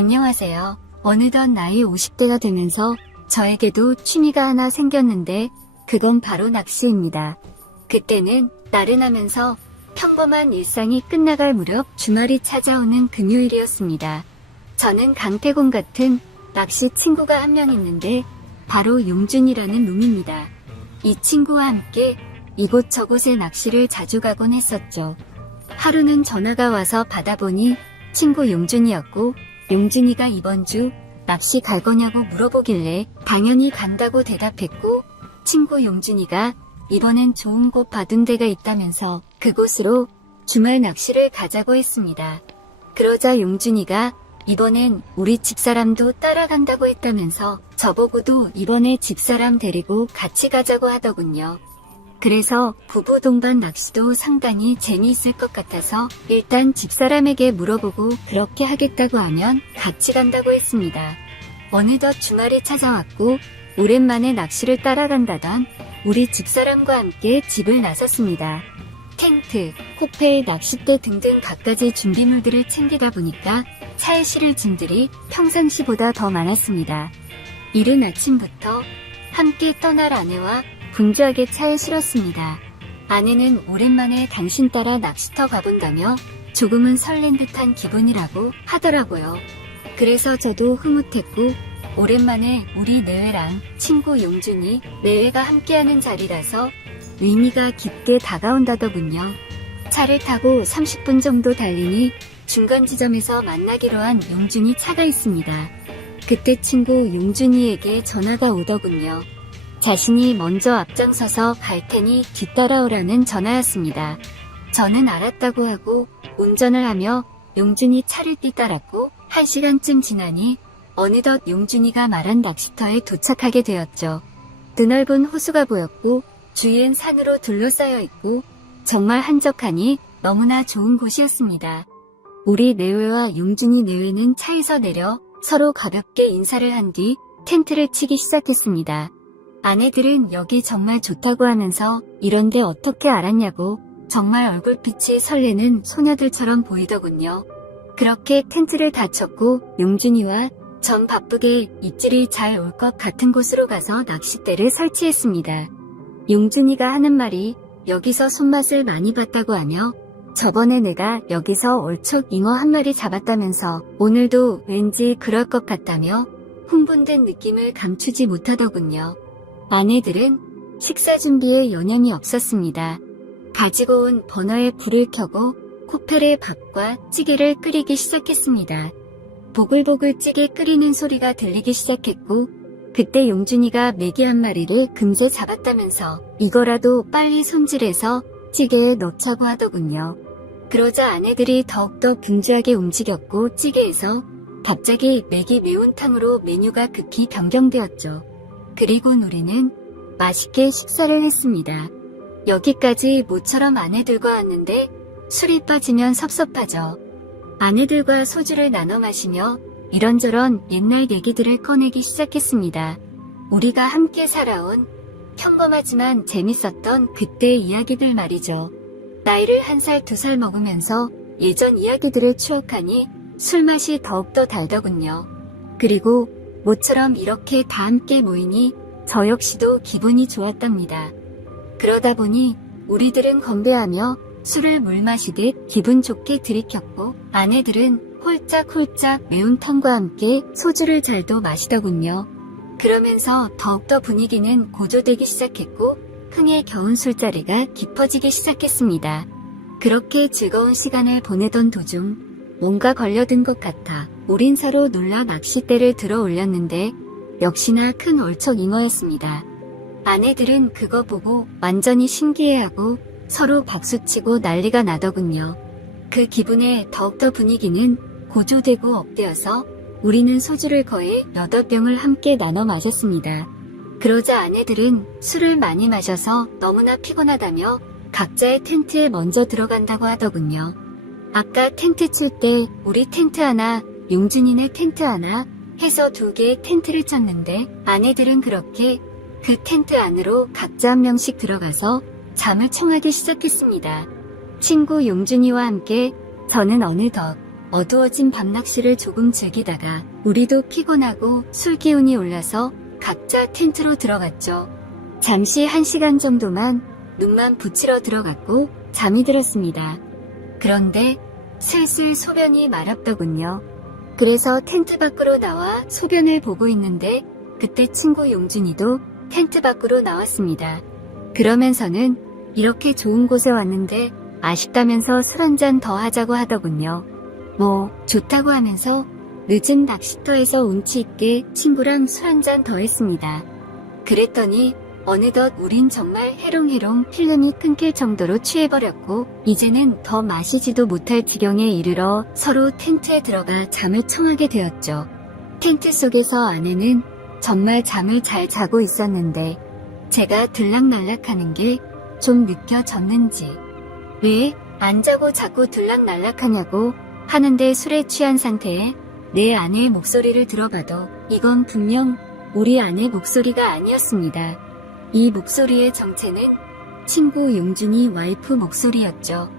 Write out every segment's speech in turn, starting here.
안녕하세요. 어느덧 나이 50대가 되면서 저에게도 취미가 하나 생겼는데 그건 바로 낚시입니다. 그때는 나른하면서 평범한 일상이 끝나갈 무렵 주말이 찾아오는 금요일이었습니다. 저는 강태공 같은 낚시 친구가 한 명 있는데 바로 용준이라는 놈입니다. 이 친구와 함께 이곳저곳에 낚시를 자주 가곤 했었죠. 하루는 전화가 와서 받아보니 친구 용준이었고, 용준이가 이번 주 낚시 갈 거냐고 물어보길래 당연히 간다고 대답했고, 친구 용준이가 이번엔 좋은 곳 받은 데가 있다면서 그곳으로 주말 낚시를 가자고 했습니다. 그러자 용준이가 이번엔 우리 집사람도 따라간다고 했다면서 저보고도 이번에 집사람 데리고 같이 가자고 하더군요. 그래서 부부 동반 낚시도 상당히 재미있을 것 같아서 일단 집사람에게 물어보고 그렇게 하겠다고 하면 같이 간다고 했습니다. 어느덧 주말이 찾아왔고 오랜만에 낚시를 따라간다던 우리 집사람과 함께 집을 나섰습니다. 텐트, 코펠, 낚싯대 등등 갖가지 준비물들을 챙기다 보니까 차에 실을 짐들이 평상시보다 더 많았습니다. 이른 아침부터 함께 떠날 아내와 분주하게 차에 실었습니다. 아내는 오랜만에 당신 따라 낚시터 가본다며 조금은 설렌 듯한 기분이라고 하더라고요. 그래서 저도 흐뭇했고 오랜만에 우리 내외랑 친구 용준이 내외가 함께하는 자리라서 의미가 깊게 다가온다더군요. 차를 타고 30분 정도 달리니 중간 지점에서 만나기로 한 용준이 차가 있습니다. 그때 친구 용준이에게 전화가 오더군요. 자신이 먼저 앞장서서 갈 테니 뒤따라오라는 전화였습니다. 저는 알았다고 하고 운전을 하며 용준이 차를 뒤따랐고 1시간쯤 지나니 어느덧 용준이가 말한 낚시터에 도착하게 되었죠. 드넓은 호수가 보였고 주위엔 산으로 둘러싸여 있고 정말 한적하니 너무나 좋은 곳이었습니다. 우리 내외와 용준이 내외는 차에서 내려 서로 가볍게 인사를 한 뒤 텐트를 치기 시작했습니다. 아내들은 여기 정말 좋다고 하면서 이런데 어떻게 알았냐고 정말 얼굴빛이 설레는 소녀들처럼 보이더군요. 그렇게 텐트를 다 쳤고 용준이와 전 바쁘게 입질이 잘 올 것 같은 곳으로 가서 낚싯대를 설치했습니다. 용준이가 하는 말이 여기서 손맛을 많이 봤다고 하며 저번에 내가 여기서 얼척 잉어 한 마리 잡았다면서 오늘도 왠지 그럴 것 같다며 흥분된 느낌을 감추지 못하더군요. 아내들은 식사 준비에 여념이 없었습니다. 가지고 온 버너에 불을 켜고 코펠에 밥과 찌개를 끓이기 시작했습니다. 보글보글 찌개 끓이는 소리가 들리기 시작했고 그때 용준이가 메기 한 마리를 금세 잡았다면서 이거라도 빨리 손질해서 찌개에 넣자고 하더군요. 그러자 아내들이 더욱더 분주하게 움직였고 찌개에서 갑자기 메기 매운탕으로 메뉴가 급히 변경되었죠. 그리고 우리는 맛있게 식사를 했습니다. 여기까지 모처럼 아내들과 왔는데 술이 빠지면 섭섭하죠. 아내들과 소주를 나눠 마시며 이런저런 옛날 얘기들을 꺼내기 시작했습니다. 우리가 함께 살아온 평범하지만 재밌었던 그때의 이야기들 말이죠. 나이를 1살, 2살 먹으면서 예전 이야기들을 추억하니 술맛이 더욱더 달더군요. 그리고 모처럼 이렇게 다 함께 모이니 저 역시도 기분이 좋았답니다. 그러다 보니 우리들은 건배하며 술을 물 마시듯 기분 좋게 들이켰고 아내들은 홀짝홀짝 매운탕과 함께 소주를 잘도 마시더군요. 그러면서 더욱더 분위기는 고조되기 시작했고 흥에 겨운 술자리가 깊어지기 시작했습니다. 그렇게 즐거운 시간을 보내던 도중 뭔가 걸려든 것 같아 우린 서로 놀라 낚싯대를 들어 올렸는데 역시나 큰 얼척잉어였습니다. 아내들은 그거 보고 완전히 신기해하고 서로 박수치고 난리가 나더군요. 그 기분에 더욱더 분위기는 고조되고 업되어서 우리는 소주를 거의 8병을 함께 나눠 마셨습니다. 그러자 아내들은 술을 많이 마셔서 너무나 피곤하다며 각자의 텐트에 먼저 들어간다고 하더군요. 아까 텐트 칠 때 우리 텐트 하나, 용준이네 텐트 하나 해서 2개의 텐트를 쳤는데 아내들은 그렇게 그 텐트 안으로 각자 한 명씩 들어가서 잠을 청하기 시작했습니다. 친구 용준이와 함께 저는 어느덧 어두워진 밤낚시를 조금 즐기다가 우리도 피곤하고 술 기운이 올라서 각자 텐트로 들어갔죠. 잠시 1시간 정도만 눈만 붙이러 들어갔고 잠이 들었습니다. 그런데 슬슬 소변이 마렵더군요. 그래서 텐트 밖으로 나와 소변을 보고 있는데 그때 친구 용준이도 텐트 밖으로 나왔습니다. 그러면서는 이렇게 좋은 곳에 왔는데 아쉽다면서 술 한잔 더 하자고 하더군요. 뭐 좋다고 하면서 늦은 낚시터에서 운치 있게 친구랑 술 한잔 더 했습니다. 그랬더니 어느덧 우린 정말 해롱해롱 필름이 끊길 정도로 취해버렸고 이제는 더 마시지도 못할 지경에 이르러 서로 텐트에 들어가 잠을 청하게 되었죠. 텐트 속에서 아내는 정말 잠을 잘 자고 있었는데 제가 들락날락하는 게 좀 느껴졌는지 왜 안 자고 자꾸 들락날락하냐고 하는데 술에 취한 상태에 내 아내의 목소리를 들어봐도 이건 분명 우리 아내 목소리가 아니었습니다. 이 목소리의 정체는 친구 용준이 와이프 목소리였죠.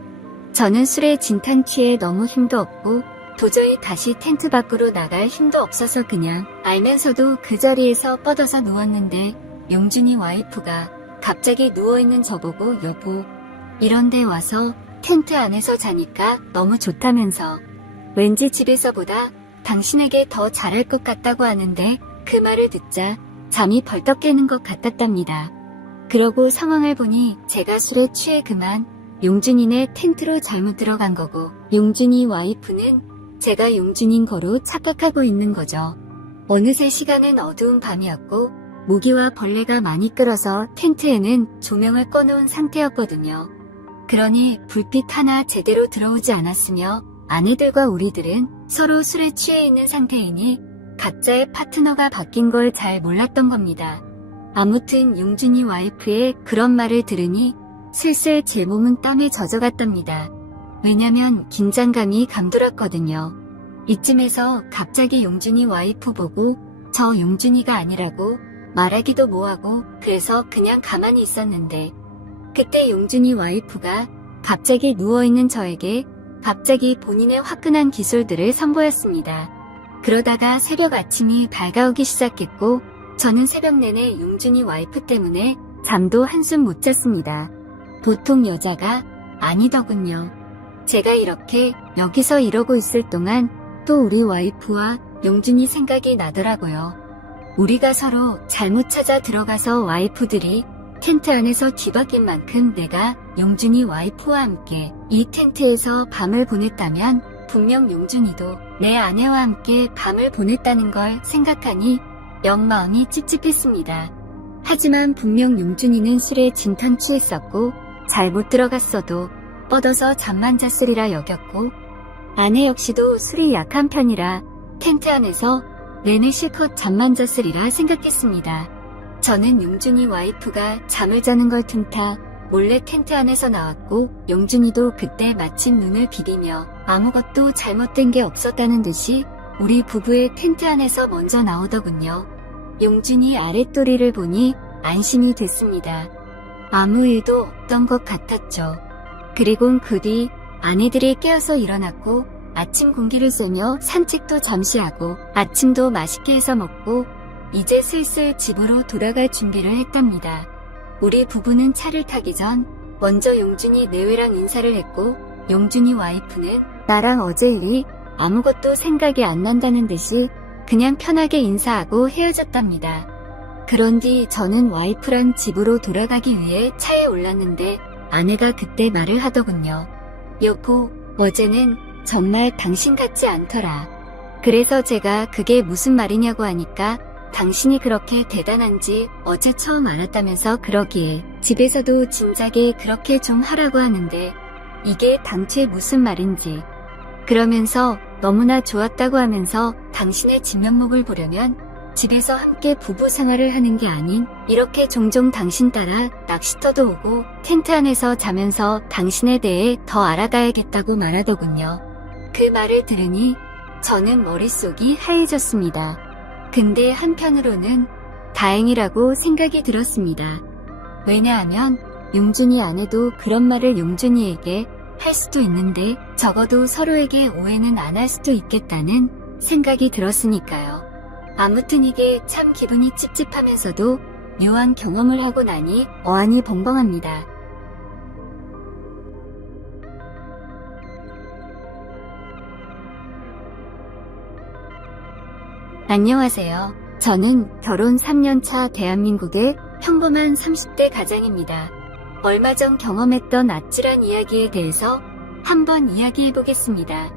저는 술에 진탕 취해 너무 힘도 없고 도저히 다시 텐트 밖으로 나갈 힘도 없어서 그냥 알면서도 그 자리에서 뻗어서 누웠는데 용준이 와이프가 갑자기 누워있는 저보고 여보 이런데 와서 텐트 안에서 자니까 너무 좋다면서 왠지 집에서보다 당신에게 더 잘할 것 같다고 하는데 그 말을 듣자 잠이 벌떡 깨는 것 같았답니다. 그러고 상황을 보니 제가 술에 취해 그만 용준이네 텐트로 잘못 들어간 거고 용준이 와이프는 제가 용준인 거로 착각하고 있는 거죠. 어느새 시간은 어두운 밤이었고 모기와 벌레가 많이 끌어서 텐트에는 조명을 꺼놓은 상태였거든요. 그러니 불빛 하나 제대로 들어오지 않았으며 아내들과 우리들은 서로 술에 취해 있는 상태이니 각자의 파트너가 바뀐 걸 잘 몰랐던 겁니다. 아무튼 용준이 와이프의 그런 말을 들으니 슬슬 제 몸은 땀에 젖어갔답니다. 왜냐면 긴장감이 감돌았거든요. 이쯤에서 갑자기 용준이 와이프 보고 저 용준이가 아니라고 말하기도 뭐하고 그래서 그냥 가만히 있었는데 그때 용준이 와이프가 갑자기 누워있는 저에게 갑자기 본인의 화끈한 기술들을 선보였습니다. 그러다가 새벽 아침이 밝아오기 시작했고 저는 새벽 내내 용준이 와이프 때문에 잠도 한숨 못 잤습니다. 보통 여자가 아니더군요. 제가 이렇게 여기서 이러고 있을 동안 또 우리 와이프와 용준이 생각이 나더라고요. 우리가 서로 잘못 찾아 들어가서 와이프들이 텐트 안에서 뒤바뀐 만큼 내가 용준이 와이프와 함께 이 텐트에서 밤을 보냈다면 분명 용준이도 내 아내와 함께 밤을 보냈다는 걸 생각하니 영 마음이 찝찝했습니다. 하지만 분명 용준이는 술에 진탕 취했었고 잘못 들어갔어도 뻗어서 잠만 잤으리라 여겼고 아내 역시도 술이 약한 편이라 텐트 안에서 내내 실컷 잠만 잤으리라 생각했습니다. 저는 용준이 와이프가 잠을 자는 걸 틈타 몰래 텐트 안에서 나왔고 용준이도 그때 마침 눈을 비비며 아무것도 잘못된 게 없었다는 듯이 우리 부부의 텐트 안에서 먼저 나오더군요. 용준이 아랫도리를 보니 안심이 됐습니다. 아무 일도 없던 것 같았죠. 그리곤 그 뒤 아내들이 깨어서 일어났고 아침 공기를 쐬며 산책도 잠시 하고 아침도 맛있게 해서 먹고 이제 슬슬 집으로 돌아갈 준비를 했답니다. 우리 부부는 차를 타기 전 먼저 용준이 내외랑 인사를 했고 용준이 와이프는 나랑 어제 일이 아무것도 생각이 안 난다는 듯이 그냥 편하게 인사하고 헤어졌답니다. 그런 뒤 저는 와이프랑 집으로 돌아가기 위해 차에 올랐는데 아내가 그때 말을 하더군요. 여보, 어제는 정말 당신 같지 않더라. 그래서 제가 그게 무슨 말이냐고 하니까 당신이 그렇게 대단한지 어제 처음 알았다면서 그러기에 집에서도 진작에 그렇게 좀 하라고 하는데 이게 당최 무슨 말인지 그러면서 너무나 좋았다고 하면서 당신의 진면목을 보려면 집에서 함께 부부 생활을 하는 게 아닌 이렇게 종종 당신 따라 낚시터도 오고 텐트 안에서 자면서 당신에 대해 더 알아가야겠다고 말하더군요. 그 말을 들으니 저는 머릿속이 하얘졌습니다. 근데 한편으로는 다행이라고 생각이 들었습니다. 왜냐하면 용준이 아내도 그런 말을 용준이에게 할 수도 있는데 적어도 서로에게 오해는 안 할 수도 있겠다는 생각이 들었으니까요. 아무튼 이게 참 기분이 찝찝하면서도 묘한 경험을 하고 나니 어안이 벙벙합니다. 안녕하세요. 저는 결혼 3년차 대한민국의 평범한 30대 가장입니다. 얼마 전 경험했던 아찔한 이야기에 대해서 한번 이야기해보겠습니다.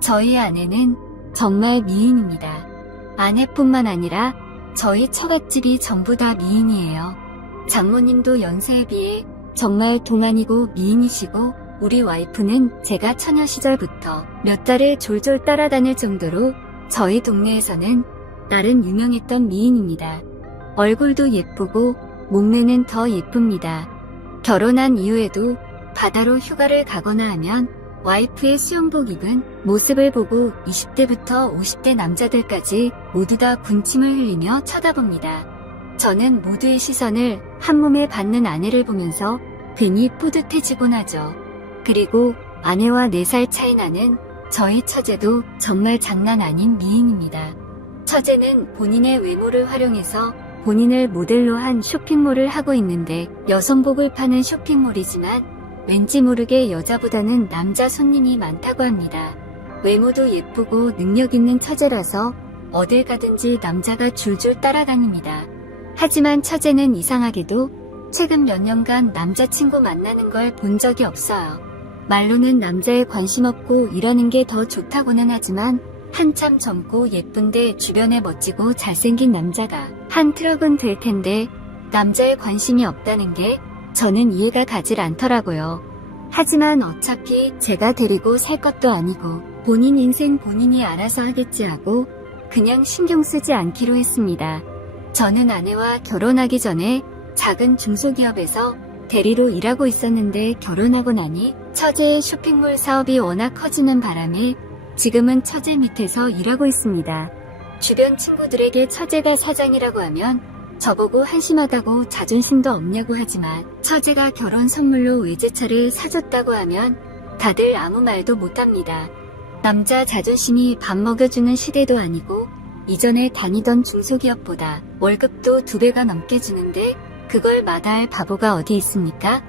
저희 아내는 정말 미인입니다. 아내뿐만 아니라 저희 처갓집이 전부 다 미인이에요. 장모님도 연세에 비해 정말 동안이고 미인이시고 우리 와이프는 제가 처녀 시절부터 몇 달을 졸졸 따라다닐 정도로 저희 동네에서는 나름 유명했던 미인입니다. 얼굴도 예쁘고 몸매는 더 예쁩니다. 결혼한 이후에도 바다로 휴가를 가거나 하면 와이프의 수영복 입은 모습을 보고 20대부터 50대 남자들까지 모두 다 군침을 흘리며 쳐다봅니다. 저는 모두의 시선을 한몸에 받는 아내를 보면서 괜히 뿌듯해지곤 하죠. 그리고 아내와 4살 차이 나는 저희 처제도 정말 장난 아닌 미인입니다. 처제는 본인의 외모를 활용해서 본인을 모델로 한 쇼핑몰을 하고 있는데 여성복을 파는 쇼핑몰이지만 왠지 모르게 여자보다는 남자 손님이 많다고 합니다. 외모도 예쁘고 능력 있는 처제라서 어딜 가든지 남자가 줄줄 따라다닙니다. 하지만 처제는 이상하게도 최근 몇 년간 남자친구 만나는 걸 본 적이 없어요. 말로는 남자에 관심 없고 이러는 게 더 좋다고는 하지만 한참 젊고 예쁜데 주변에 멋지고 잘생긴 남자가 한 트럭은 될 텐데 남자에 관심이 없다는 게 저는 이해가 가질 않더라고요. 하지만 어차피 제가 데리고 살 것도 아니고 본인 인생 본인이 알아서 하겠지 하고 그냥 신경 쓰지 않기로 했습니다. 저는 아내와 결혼하기 전에 작은 중소기업에서 대리로 일하고 있었는데 결혼하고 나니 처제의 쇼핑몰 사업이 워낙 커지는 바람에 지금은 처제 밑에서 일하고 있습니다. 주변 친구들에게 처제가 사장이라고 하면 저보고 한심하다고 자존심도 없냐고 하지만 처제가 결혼 선물로 외제차를 사줬다고 하면 다들 아무 말도 못합니다. 남자 자존심이 밥 먹여주는 시대도 아니고 이전에 다니던 중소기업보다 월급도 2배가 넘게 주는데 그걸 마다할 바보가 어디 있습니까?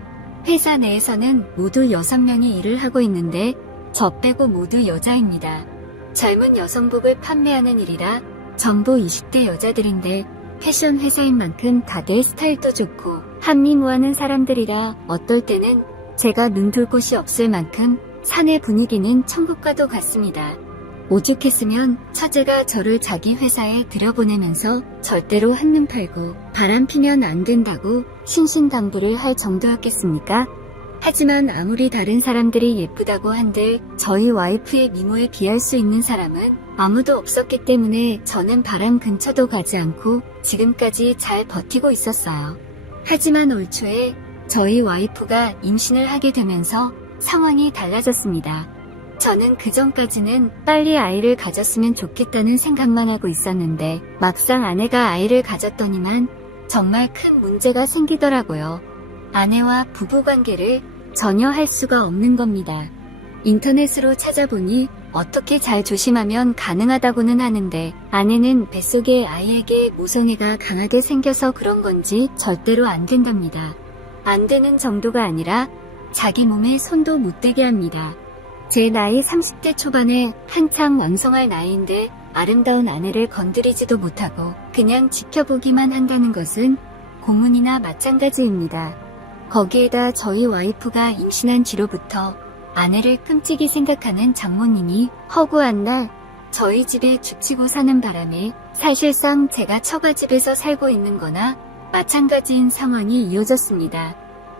회사 내에서는 모두 6명이 일을 하고 있는데 저 빼고 모두 여자입니다. 젊은 여성복을 판매하는 일이라 전부 20대 여자들인데 패션 회사인 만큼 다들 스타일도 좋고 한미모하는 사람들이라 어떨 때는 제가 눈둘 곳이 없을 만큼 사내 분위기는 천국과도 같습니다. 오죽했으면 처제가 저를 자기 회사에 들여보내면서 절대로 한눈 팔고 바람 피면 안 된다고 신신당부를 할 정도였겠습니까? 하지만 아무리 다른 사람들이 예쁘다고 한들 저희 와이프의 미모에 비할 수 있는 사람은 아무도 없었기 때문에 저는 바람 근처도 가지 않고 지금까지 잘 버티고 있었어요. 하지만 올 초에 저희 와이프가 임신을 하게 되면서 상황이 달라졌습니다. 저는 그전까지는 빨리 아이를 가졌으면 좋겠다는 생각만 하고 있었는데 막상 아내가 아이를 가졌더니만 정말 큰 문제가 생기더라고요. 아내와 부부관계를 전혀 할 수가 없는 겁니다. 인터넷으로 찾아보니 어떻게 잘 조심하면 가능하다고는 하는데 아내는 뱃속의 아이에게 모성애가 강하게 생겨서 그런 건지 절대로 안 된답니다. 안 되는 정도가 아니라 자기 몸에 손도 못 대게 합니다. 제 나이 30대 초반에 한창 왕성할 나이인데 아름다운 아내를 건드리지도 못하고 그냥 지켜보기만 한다는 것은 고문이나 마찬가지입니다. 거기에다 저희 와이프가 임신한 뒤로부터 아내를 끔찍이 생각하는 장모님이 허구한 날 저희 집에 죽치고 사는 바람에 사실상 제가 처가집에서 살고 있는 거나 마찬가지인 상황이 이어졌습니다.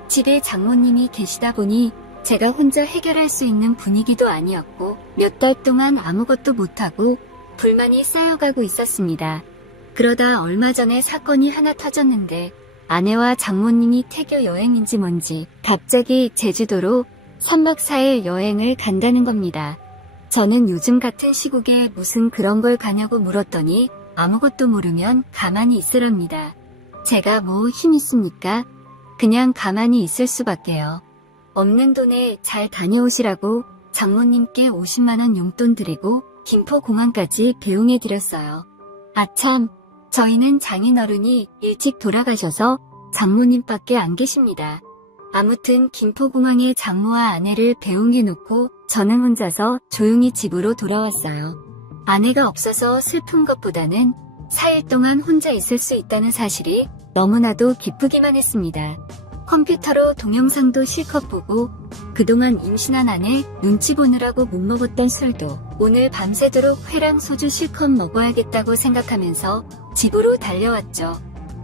집에 장모님이 계시다 보니 제가 혼자 해결할 수 있는 분위기도 아니었고 몇 달 동안 아무것도 못하고 불만이 쌓여가고 있었습니다. 그러다 얼마 전에 사건이 하나 터졌는데 아내와 장모님이 태교 여행인지 뭔지 갑자기 제주도로 3박 4일 여행을 간다는 겁니다. 저는 요즘 같은 시국에 무슨 그런 걸 가냐고 물었더니 아무것도 모르면 가만히 있으랍니다. 제가 뭐 힘 있습니까? 그냥 가만히 있을 수밖에요. 없는 돈에 잘 다녀오시라고 장모님께 50만 원 용돈 드리고 김포공항까지 배웅해 드렸어요. 아참, 저희는 장인어른이 일찍 돌아가셔서 장모님밖에 안 계십니다. 아무튼 김포공항에 장모와 아내를 배웅해 놓고 저는 혼자서 조용히 집으로 돌아왔어요. 아내가 없어서 슬픈 것보다는 4일 동안 혼자 있을 수 있다는 사실이 너무나도 기쁘기만 했습니다. 컴퓨터로 동영상도 실컷 보고 그동안 임신한 아내 눈치 보느라고 못 먹었던 술도 오늘 밤새도록 회랑 소주 실컷 먹어야겠다고 생각하면서 집으로 달려왔죠.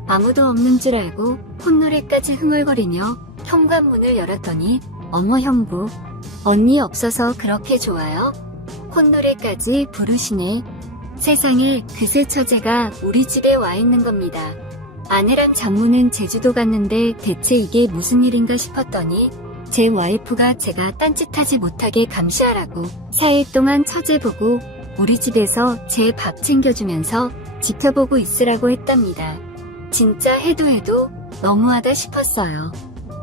아무도 없는 줄 알고 콧노래까지 흥얼거리며 현관문을 열었더니 어머 형부, 언니 없어서 그렇게 좋아요? 콧노래까지 부르시네. 세상에 그새 처제가 우리 집에 와 있는 겁니다. 아내랑 장모는 제주도 갔는데 대체 이게 무슨 일인가 싶었더니 제 와이프가 제가 딴짓하지 못하게 감시하라고 4일 동안 처제 보고 우리 집에서 제 밥 챙겨주면서 지켜보고 있으라고 했답니다. 진짜 해도 너무하다 싶었어요.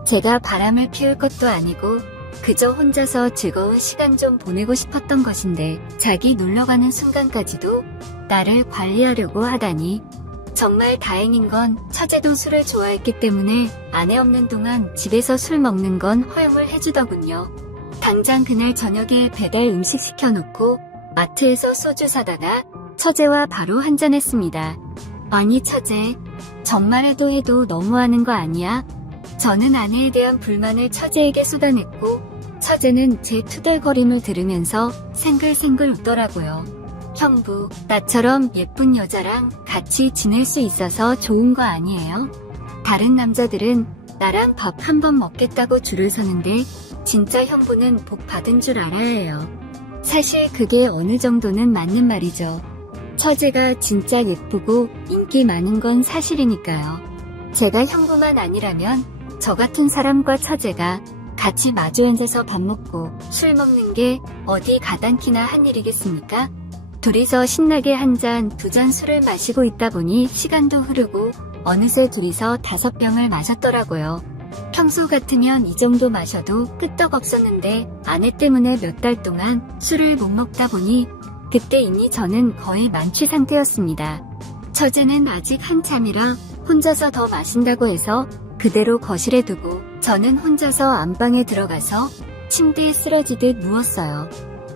제가 바람을 피울 것도 아니고 그저 혼자서 즐거운 시간 좀 보내고 싶었던 것인데 자기 놀러가는 순간까지도 나를 관리하려고 하다니 정말 다행인 건 처제도 술을 좋아했기 때문에 아내 없는 동안 집에서 술 먹는 건 허용을 해주더군요. 당장 그날 저녁에 배달 음식 시켜놓고 마트에서 소주 사다가 처제와 바로 한잔했습니다. 아니 처제, 정말 해도 너무하는 거 아니야? 저는 아내에 대한 불만을 처제에게 쏟아냈고 처제는 제 투덜거림을 들으면서 생글생글 웃더라고요. 형부, 나처럼 예쁜 여자랑 같이 지낼 수 있어서 좋은 거 아니에요? 다른 남자들은 나랑 밥 한 번 먹겠다고 줄을 서는데 진짜 형부는 복 받은 줄 알아야 해요. 사실 그게 어느 정도는 맞는 말이죠. 처제가 진짜 예쁘고 인기 많은 건 사실이니까요. 제가 형부만 아니라면 저 같은 사람과 처제가 같이 마주 앉아서 밥 먹고 술 먹는 게 어디 가당키나 한 일이겠습니까? 둘이서 신나게 한 잔, 두 잔 술을 마시고 있다 보니 시간도 흐르고 어느새 둘이서 5병을 마셨더라고요. 평소 같으면 이 정도 마셔도 끄떡없었는데 아내 때문에 몇 달 동안 술을 못 먹다 보니 그때 이미 저는 거의 만취 상태였습니다. 처제는 아직 한참이라 혼자서 더 마신다고 해서 그대로 거실에 두고 저는 혼자서 안방에 들어가서 침대에 쓰러지듯 누웠어요.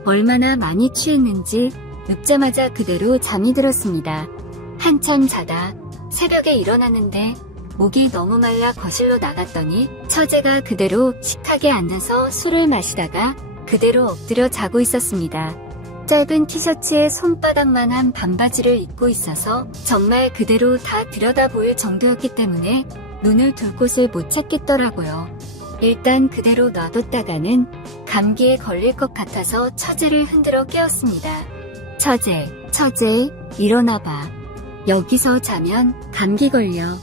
얼마나 많이 취했는지 눕자마자 그대로 잠이 들었습니다. 한참 자다 새벽에 일어났는데 목이 너무 말라 거실로 나갔더니 처제가 그대로 식탁에 앉아서 술을 마시다가 그대로 엎드려 자고 있었습니다. 짧은 티셔츠에 손바닥만한 반바지를 입고 있어서 정말 그대로 다 들여다 보일 정도였기 때문에 눈을 둘 곳을 못 찾겠더라고요. 일단 그대로 놔뒀다가는 감기에 걸릴 것 같아서 처제를 흔들어 깨웠습니다. 처제, 일어나봐. 여기서 자면 감기 걸려.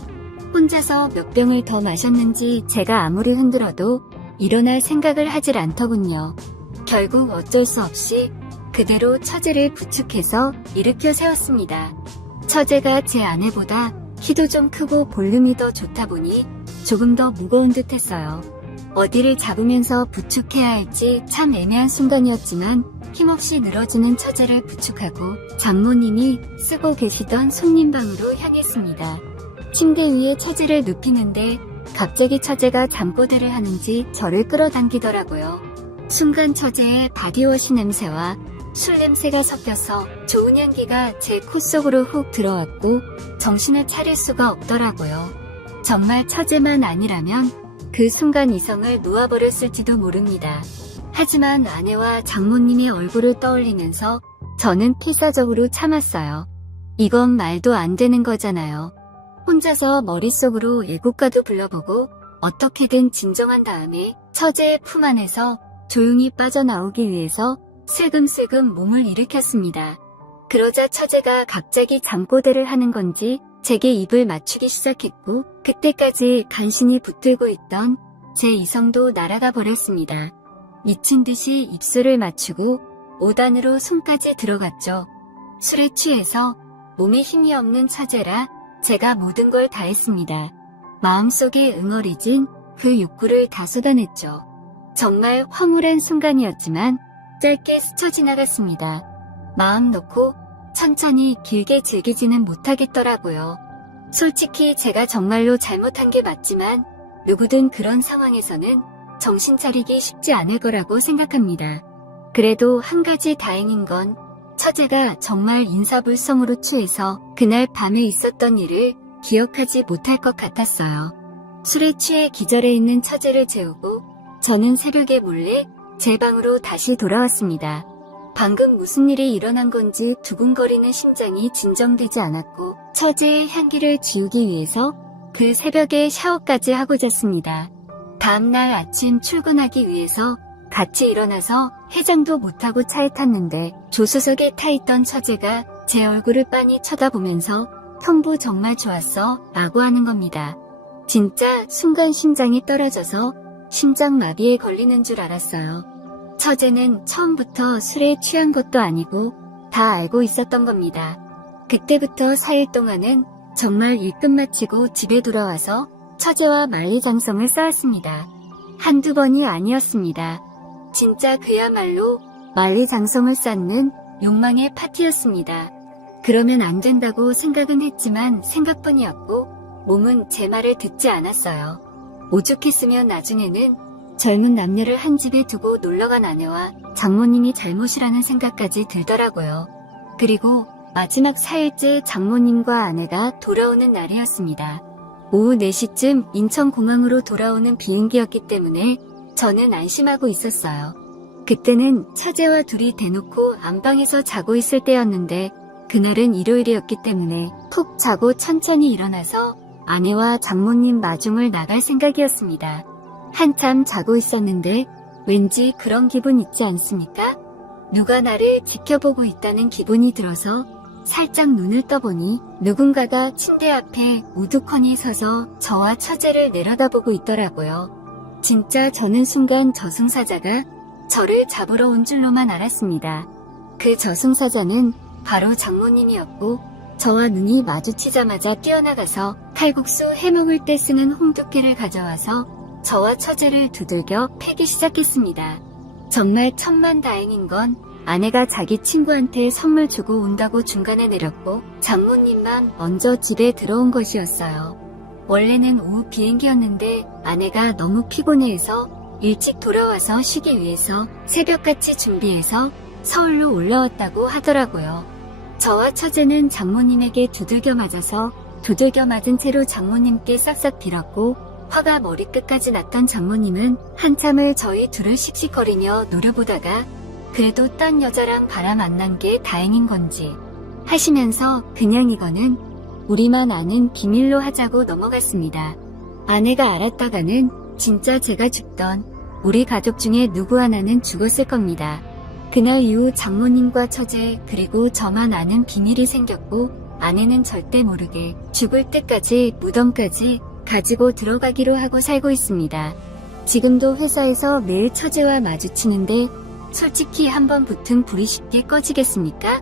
혼자서 몇 병을 더 마셨는지 제가 아무리 흔들어도 일어날 생각을 하질 않더군요. 결국 어쩔 수 없이 그대로 처제를 부축해서 일으켜 세웠습니다. 처제가 제 아내보다 키도 좀 크고 볼륨이 더 좋다 보니 조금 더 무거운 듯 했어요. 어디를 잡으면서 부축해야 할지 참 애매한 순간이었지만 힘없이 늘어지는 처제를 부축하고 장모님이 쓰고 계시던 손님방으로 향했습니다. 침대 위에 처제를 눕히는데 갑자기 처제가 잠꼬대를 하는지 저를 끌어당기더라고요. 순간 처제의 바디워시 냄새와 술 냄새가 섞여서 좋은 향기가 제 코 속으로 훅 들어왔고 정신을 차릴 수가 없더라고요. 정말 처제만 아니라면 그 순간 이성을 놓아버렸을지도 모릅니다. 하지만 아내와 장모님의 얼굴을 떠올리면서 저는 필사적으로 참았어요. 이건 말도 안 되는 거잖아요. 혼자서 머릿속으로 애국가도 불러보고 어떻게든 진정한 다음에 처제의 품 안에서 조용히 빠져나오기 위해서 슬금슬금 몸을 일으켰습니다. 그러자 처제가 갑자기 잠꼬대를 하는 건지 제게 입을 맞추기 시작했고 그때까지 간신히 붙들고 있던 제 이성도 날아가 버렸습니다. 미친 듯이 입술을 맞추고 5단으로 손까지 들어갔죠. 술에 취해서 몸에 힘이 없는 처제라 제가 모든 걸 다했습니다. 마음속에 응어리진 그 욕구를 다 쏟아냈죠. 정말 황홀한 순간이었지만 짧게 스쳐 지나갔습니다. 마음 놓고 천천히 길게 즐기지는 못하겠더라고요. 솔직히 제가 정말로 잘못한 게 맞지만 누구든 그런 상황에서는 정신 차리기 쉽지 않을 거라고 생각합니다. 그래도 한 가지 다행인 건 처제가 정말 인사불성으로 취해서 그날 밤에 있었던 일을 기억하지 못할 것 같았어요. 술에 취해 기절해 있는 처제를 재우고 저는 새벽에 몰래 제 방으로 다시 돌아왔습니다. 방금 무슨 일이 일어난 건지 두근거리는 심장이 진정되지 않았고 처제의 향기를 지우기 위해서 그 새벽에 샤워까지 하고 잤습니다. 다음날 아침 출근하기 위해서 같이 일어나서 해장도 못하고 차에 탔는데 조수석에 타있던 처제가 제 얼굴을 빤히 쳐다보면서 형부 정말 좋았어 라고 하는 겁니다. 진짜 순간 심장이 떨어져서 심장마비에 걸리는 줄 알았어요. 처제는 처음부터 술에 취한 것도 아니고 다 알고 있었던 겁니다. 그때부터 4일 동안은 정말 일 끝마치고 집에 돌아와서 처제와 만리장성을 쌓았습니다. 한두 번이 아니었습니다. 진짜 그야말로 만리장성을 쌓는 욕망의 파티였습니다. 그러면 안 된다고 생각은 했지만 생각뿐이었고 몸은 제 말을 듣지 않았어요. 오죽했으면 나중에는 젊은 남녀를 한 집에 두고 놀러간 아내와 장모님이 잘못이라는 생각까지 들더라고요. 그리고 마지막 4일째 장모님과 아내가 돌아오는 날이었습니다. 오후 4시쯤 인천공항으로 돌아오는 비행기였기 때문에 저는 안심하고 있었어요. 그때는 처제와 둘이 대놓고 안방에서 자고 있을 때였는데 그날은 일요일이었기 때문에 푹 자고 천천히 일어나서 아내와 장모님 마중을 나갈 생각이었습니다. 한참 자고 있었는데 왠지 그런 기분 있지 않습니까? 누가 나를 지켜보고 있다는 기분이 들어서 살짝 눈을 떠보니 누군가가 침대 앞에 우두커니 서서 저와 처제를 내려다보고 있더라고요. 진짜 저는 순간 저승사자가 저를 잡으러 온 줄로만 알았습니다. 그 저승사자는 바로 장모님이었고 저와 눈이 마주치자마자 뛰어나가서 칼국수 해먹을 때 쓰는 홍두깨를 가져와서 저와 처제를 두들겨 패기 시작했습니다. 정말 천만다행인 건 아내가 자기 친구한테 선물 주고 온다고 중간에 내렸고 장모님만 먼저 집에 들어온 것이었어요. 원래는 오후 비행기였는데 아내가 너무 피곤해해서 일찍 돌아와서 쉬기 위해서 새벽같이 준비해서 서울로 올라왔다고 하더라고요. 저와 처제는 장모님에게 두들겨 맞아서 두들겨 맞은 채로 장모님께 싹싹 빌었고 화가 머리끝까지 났던 장모님은 한참을 저희 둘을 씩씩거리며 노려보다가 그래도 딴 여자랑 바람 안 난 게 다행인 건지 하시면서 그냥 이거는 우리만 아는 비밀로 하자고 넘어갔습니다. 아내가 알았다가는 진짜 제가 죽던 우리 가족 중에 누구 하나는 죽었을 겁니다. 그날 이후 장모님과 처제 그리고 저만 아는 비밀이 생겼고 아내는 절대 모르게 죽을 때까지 무덤까지 가지고 들어가기로 하고 살고 있습니다. 지금도 회사에서 매일 처제와 마주치는데 솔직히 한번 붙은 불이 쉽게 꺼지겠습니까?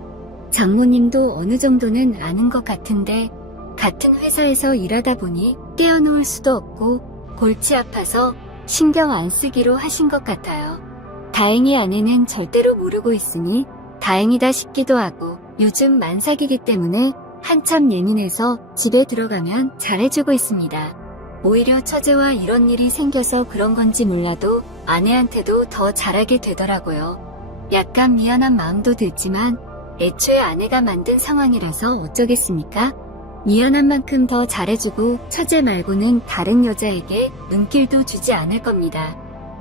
장모님도 어느 정도는 아는 것 같은데 같은 회사에서 일하다 보니 떼어놓을 수도 없고 골치 아파서 신경 안 쓰기로 하신 것 같아요. 다행히 아내는 절대로 모르고 있으니 다행이다 싶기도 하고 요즘 만삭이기 때문에 한참 예민해서 집에 들어가면 잘해주고 있습니다. 오히려 처제와 이런 일이 생겨서 그런 건지 몰라도 아내한테도 더 잘하게 되더라고요. 약간 미안한 마음도 들지만 애초에 아내가 만든 상황이라서 어쩌겠습니까? 미안한 만큼 더 잘해주고 처제 말고는 다른 여자에게 눈길도 주지 않을 겁니다.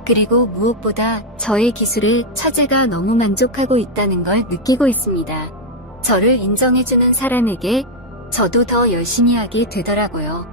그리고 무엇보다 저의 기술에 처제가 너무 만족하고 있다는 걸 느끼고 있습니다. 저를 인정해주는 사람에게 저도 더 열심히 하게 되더라고요.